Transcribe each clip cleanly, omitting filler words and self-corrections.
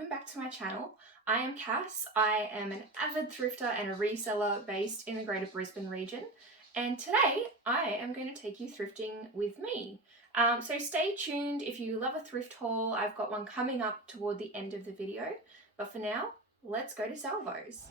welcome back to my channel. I am Cass. I am an avid thrifter and a reseller based in the Greater Brisbane region, and today I am going to take you thrifting with me. So stay tuned if you love a thrift haul. I've got one coming up toward the end of the video, but for now, let's go to Salvos.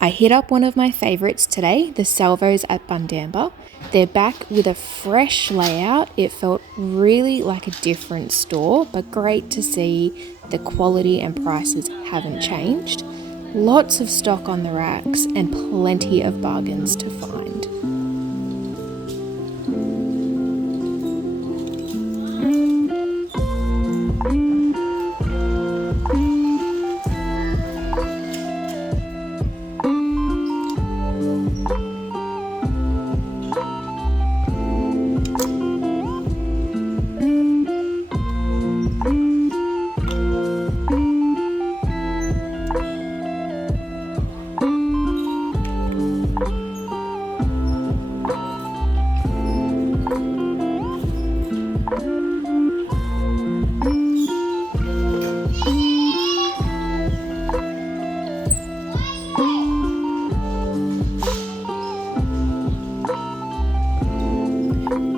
I hit up one of my favourites today, the Salvos at Bundama. They're back with a fresh layout. It felt really like a different store, but great to see the quality and prices haven't changed. Lots of stock on the racks and plenty of bargains to find.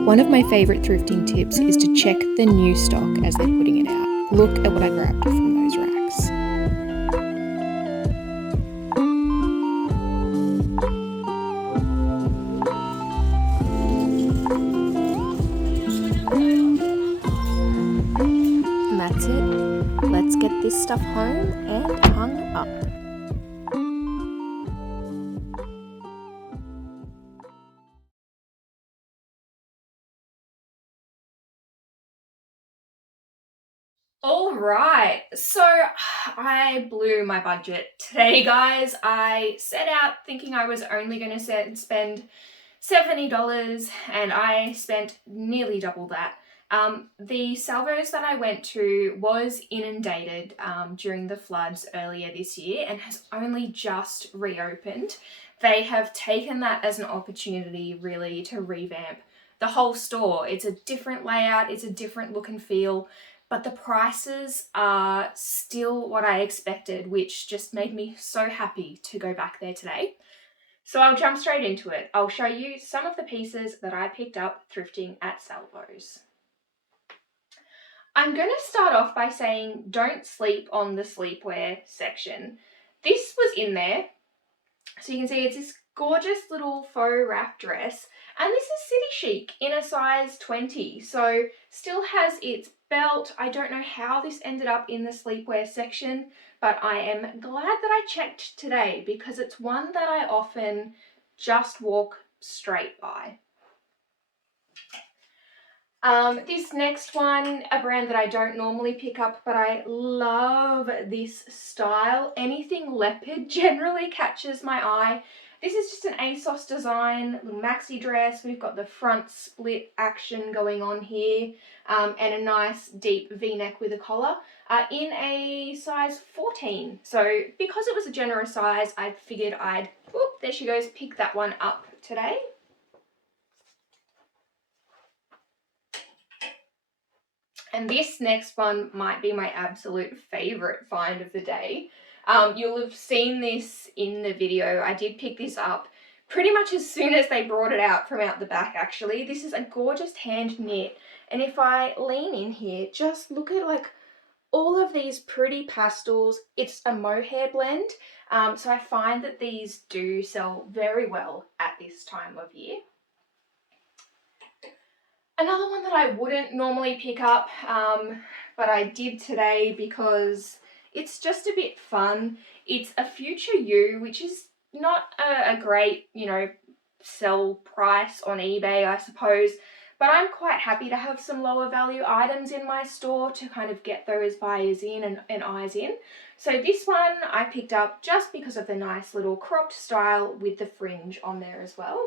One of my favourite thrifting tips is to check the new stock as they're putting it out. Look at what I grabbed from those racks. And that's it. Let's get this stuff home and hung up. Alright, so I blew my budget today, guys. I set out thinking I was only going to spend $70 and I spent nearly double that. The Salvos that I went to was inundated during the floods earlier this year and has only just reopened. They have taken that as an opportunity really to revamp the whole store. It's a different layout, it's a different look and feel, but the prices are still what I expected, which just made me so happy to go back there today. So I'll jump straight into it. I'll show you some of the pieces that I picked up thrifting at Salvos. I'm going to start off by saying don't sleep on the sleepwear section. This was in there. So you can see it's this gorgeous little faux wrap dress, and this is city chic in a size 20, so still has its belt. I don't know how this ended up in the sleepwear section, but I am glad that I checked today because it's one that I often just walk straight by. This next one, a brand that I don't normally pick up, but I love this style. Anything leopard generally catches my eye. This is just an ASOS design, little maxi dress. We've got the front split action going on here, and a nice deep V-neck with a collar in a size 14. So because it was a generous size, I figured I'd, whoop, there she goes, pick that one up today. And this next one might be my absolute favourite find of the day. You'll have seen this in the video. I did pick this up pretty much as soon as they brought it out from out the back, actually. This is a gorgeous hand knit. And if I lean in here, just look at like all of these pretty pastels. It's a mohair blend. So I find that these do sell very well at this time of year. Another one that I wouldn't normally pick up, but I did today because it's just a bit fun. It's a Future You, which is not a great, sell price on eBay, I suppose. But I'm quite happy to have some lower value items in my store to kind of get those buyers in and eyes in. So this one I picked up just because of the nice little cropped style with the fringe on there as well.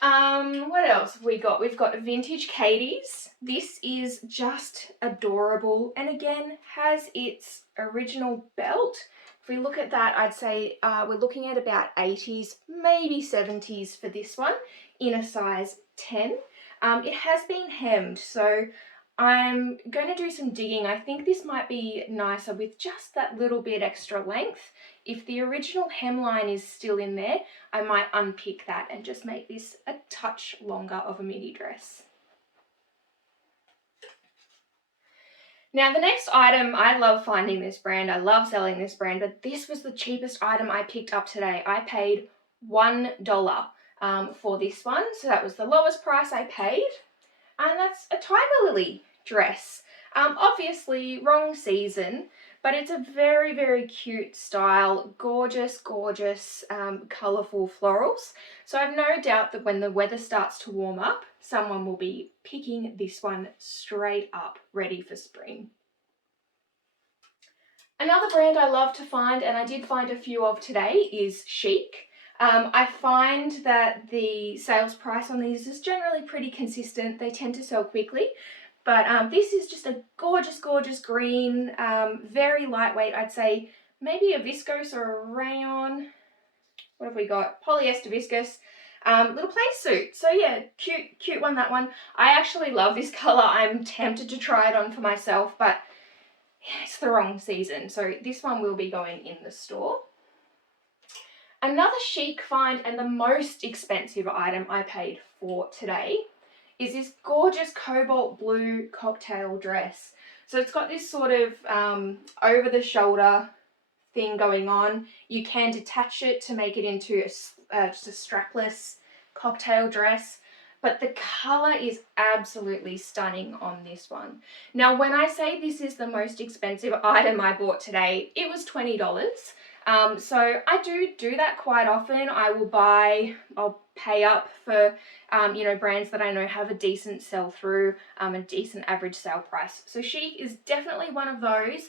What else have we got? We've got vintage Katie's. This is just adorable and again has its original belt. If we look at that, I'd say we're looking at about 80s, maybe 70s for this one in a size 10. It has been hemmed, so I'm going to do some digging. I think this might be nicer with just that little bit extra length. If the original hemline is still in there, I might unpick that and just make this a touch longer of a midi dress. Now the next item, I love finding this brand, I love selling this brand, but this was the cheapest item I picked up today. I paid $1 for this one, so that was the lowest price I paid, and that's a tiger lily dress. Obviously wrong season, but it's a very, very cute style, gorgeous, gorgeous, colourful florals. So I've no doubt that when the weather starts to warm up, someone will be picking this one straight up, ready for spring. Another brand I love to find, and I did find a few of today, is Chic. I find that the sales price on these is generally pretty consistent. They tend to sell quickly. But this is just a gorgeous, gorgeous green, very lightweight. I'd say maybe a viscose or a rayon. What have we got? Polyester viscose. Little play suit. So yeah, cute one, that one. I actually love this colour. I'm tempted to try it on for myself, but yeah, it's the wrong season. So this one will be going in the store. Another Chic find, and the most expensive item I paid for today, is this gorgeous cobalt blue cocktail dress. So it's got this sort of over the shoulder thing going on. You can detach it to make it into just a strapless cocktail dress, but the colour is absolutely stunning on this one. Now, when I say this is the most expensive item I bought today, it was $20. So I do that quite often. I'll pay up for, brands that I know have a decent sell through, a decent average sale price. So Chic is definitely one of those.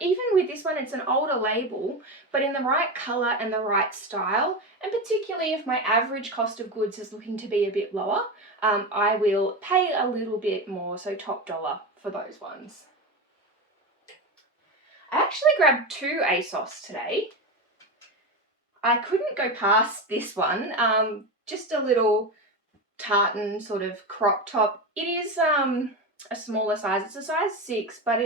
Even with this one, it's an older label, but in the right colour and the right style, and particularly if my average cost of goods is looking to be a bit lower, I will pay a little bit more, so top dollar for those ones. I actually grabbed 2 ASOS today. I couldn't go past this one, just a little tartan sort of crop top. It is a smaller size, it's a size 6, but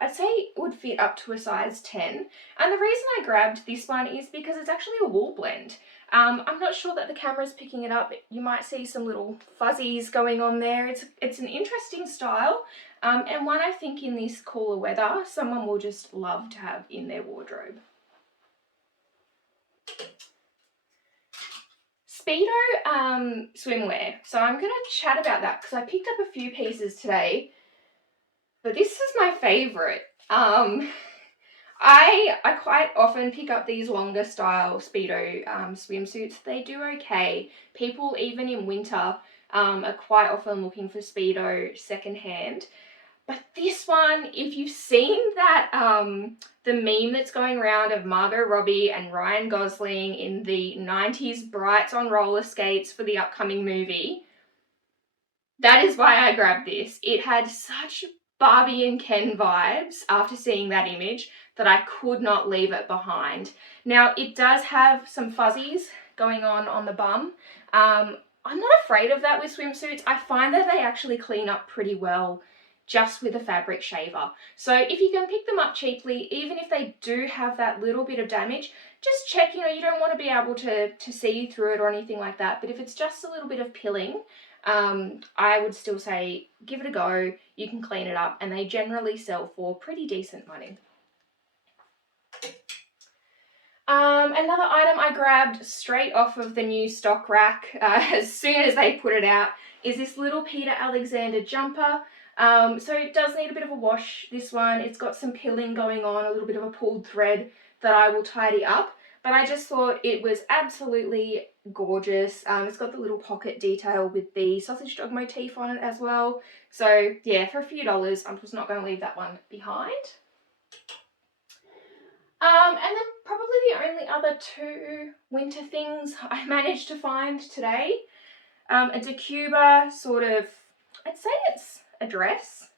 I'd say it would fit up to a size 10. And the reason I grabbed this one is because it's actually a wool blend. I'm not sure that the camera's picking it up. You might see some little fuzzies going on there. It's an interesting style, and one I think in this cooler weather, someone will just love to have in their wardrobe. Speedo swimwear. So I'm going to chat about that because I picked up a few pieces today, but this is my favourite. I quite often pick up these longer style Speedo swimsuits. They do okay. People, even in winter, are quite often looking for Speedo secondhand. But this one, if you've seen that, the meme that's going around of Margot Robbie and Ryan Gosling in the 90s brights on roller skates for the upcoming movie, that is why I grabbed this. It had such Barbie and Ken vibes after seeing that image that I could not leave it behind. Now, it does have some fuzzies going on the bum. I'm not afraid of that with swimsuits. I find that they actually clean up pretty well just with a fabric shaver. So if you can pick them up cheaply, even if they do have that little bit of damage, just check, you don't want to be able to see through it or anything like that. But if it's just a little bit of pilling, I would still say give it a go. You can clean it up, and they generally sell for pretty decent money. Another item I grabbed straight off of the new stock rack as soon as they put it out is this little Peter Alexander jumper. So it does need a bit of a wash, this one. It's got some pilling going on, a little bit of a pulled thread that I will tidy up. But I just thought it was absolutely gorgeous. It's got the little pocket detail with the sausage dog motif on it as well. So yeah, for a few dollars, I'm just not going to leave that one behind. And then probably the only other 2 winter things I managed to find today. A Decuba sort of, I'd say it's a dress,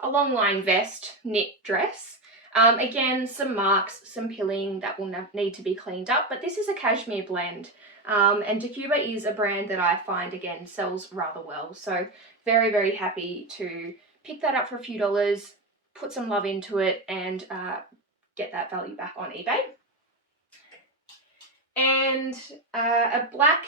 a long line vest, knit dress. Again, some marks, some pilling that will need to be cleaned up, but this is a cashmere blend. And Decuba is a brand that I find, again, sells rather well. So very, very happy to pick that up for a few dollars, put some love into it, and get that value back on eBay. And a black,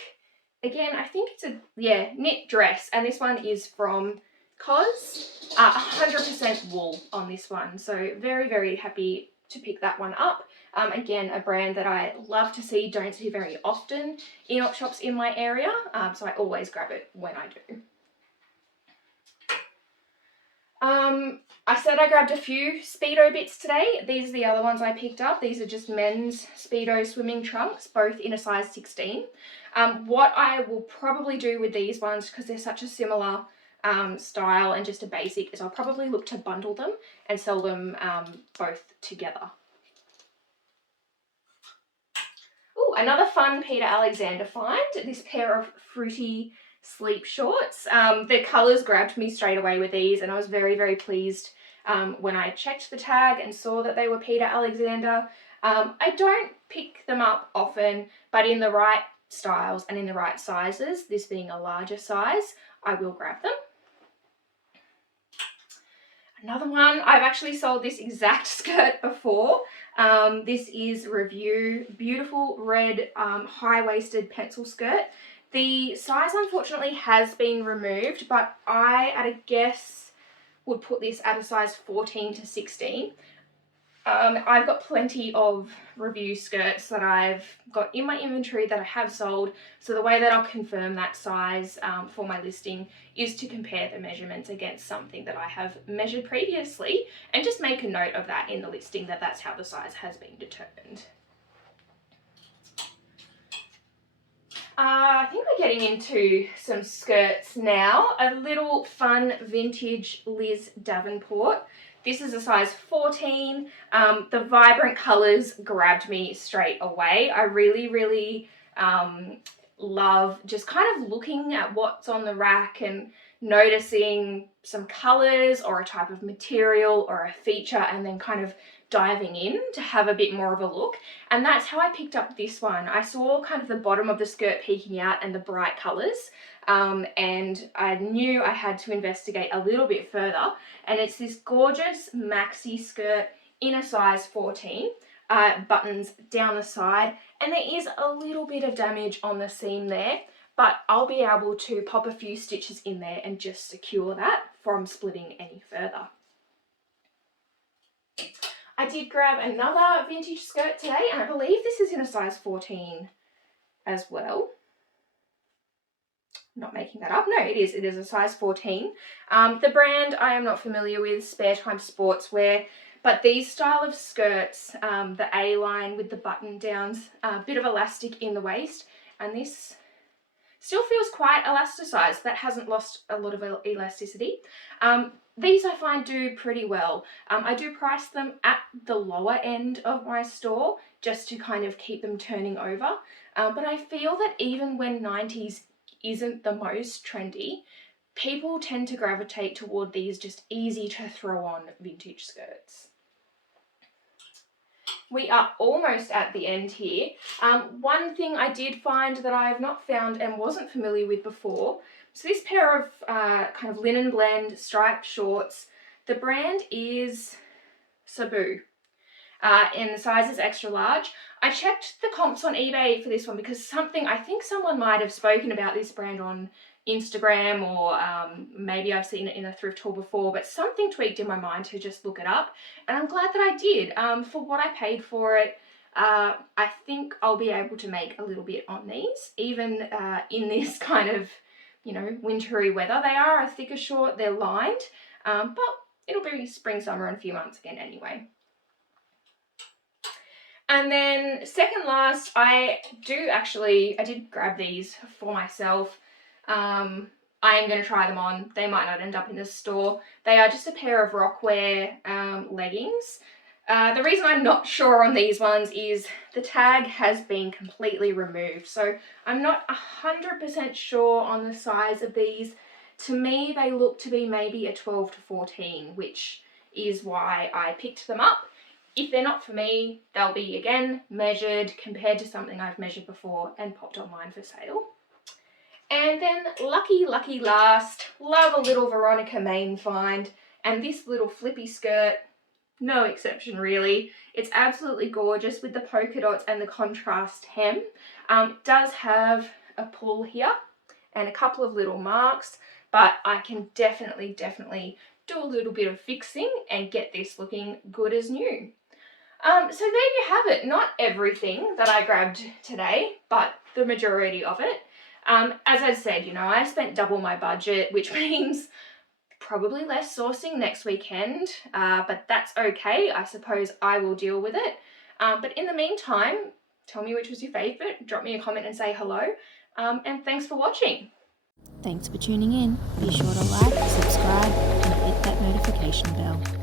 again, I think it's a, knit dress. And this one is from COS, 100% wool on this one. So very, very happy to pick that one up. Again, a brand that I love to see, don't see very often in op shops in my area. So I always grab it when I do. I said I grabbed a few Speedo bits today. These are the other ones I picked up. These are just men's Speedo swimming trunks, both in a size 16. What I will probably do with these ones, because they're such a similar style and just a basic, is I'll probably look to bundle them and sell them both together. Ooh, another fun Peter Alexander find, this pair of fruity sleep shorts. The colours grabbed me straight away with these, and I was very, very pleased when I checked the tag and saw that they were Peter Alexander. I don't pick them up often, but in the right styles and in the right sizes, this being a larger size, I will grab them. Another one, I've actually sold this exact skirt before. This is Review, beautiful red high-waisted pencil skirt. The size unfortunately has been removed, but I, at a guess, would put this at a size 14 to 16. I've got plenty of Review skirts that I've got in my inventory that I have sold, so the way that I'll confirm that size for my listing is to compare the measurements against something that I have measured previously, and just make a note of that in the listing, that that's how the size has been determined. I think we're getting into some skirts now. A little fun vintage Liz Davenport. This is a size 14. The vibrant colours grabbed me straight away. I really, really love just kind of looking at what's on the rack and noticing some colours or a type of material or a feature, and then kind of diving in to have a bit more of a look. And that's how I picked up this one. I saw kind of the bottom of the skirt peeking out and the bright colours, and I knew I had to investigate a little bit further, and it's this gorgeous maxi skirt in a size 14, buttons down the side, and there is a little bit of damage on the seam there, but I'll be able to pop a few stitches in there and just secure that from splitting any further. I did grab another vintage skirt today, and I believe this is in a size 14 as well. Not making that up. No, it is. It is a size 14. The brand I am not familiar with, Spare Time Sportswear, but these style of skirts, the A-line with the button downs, a bit of elastic in the waist, and this still feels quite elasticized. That hasn't lost a lot of elasticity. These I find do pretty well. I do price them at the lower end of my store just to kind of keep them turning over. But I feel that even when 90s isn't the most trendy, people tend to gravitate toward these just easy to throw on vintage skirts. We are almost at the end here. One thing I did find that I have not found and wasn't familiar with before, so this pair of kind of linen blend striped shorts, the brand is Sabu, and the size is extra large. I checked the comps on eBay for this one because I think someone might have spoken about this brand on Instagram, or maybe I've seen it in a thrift haul before, but something tweaked in my mind to just look it up, and I'm glad that I did. For what I paid for it, I think I'll be able to make a little bit on these, even in this kind of, wintry weather. They are a thicker short, they're lined, but it'll be spring, summer in a few months again anyway. And then second last, I did grab these for myself. I am going to try them on. They might not end up in the store. They are just a pair of Rockwear leggings. The reason I'm not sure on these ones is the tag has been completely removed. So I'm not 100% sure on the size of these. To me, they look to be maybe a 12 to 14, which is why I picked them up. if they're not for me, they'll be again measured, compared to something I've measured before and popped online for sale. And then lucky last, love a little Veronica Main find, and this little flippy skirt, no exception really. It's absolutely gorgeous with the polka dots and the contrast hem. It does have a pull here and a couple of little marks, but I can definitely do a little bit of fixing and get this looking good as new. So there you have it. Not everything that I grabbed today, but the majority of it. As I said, you know, I spent double my budget, which means probably less sourcing next weekend, but that's okay. I suppose I will deal with it. But in the meantime, tell me which was your favourite, drop me a comment and say hello, and thanks for watching. Thanks for tuning in. Be sure to like, subscribe, and hit that notification bell.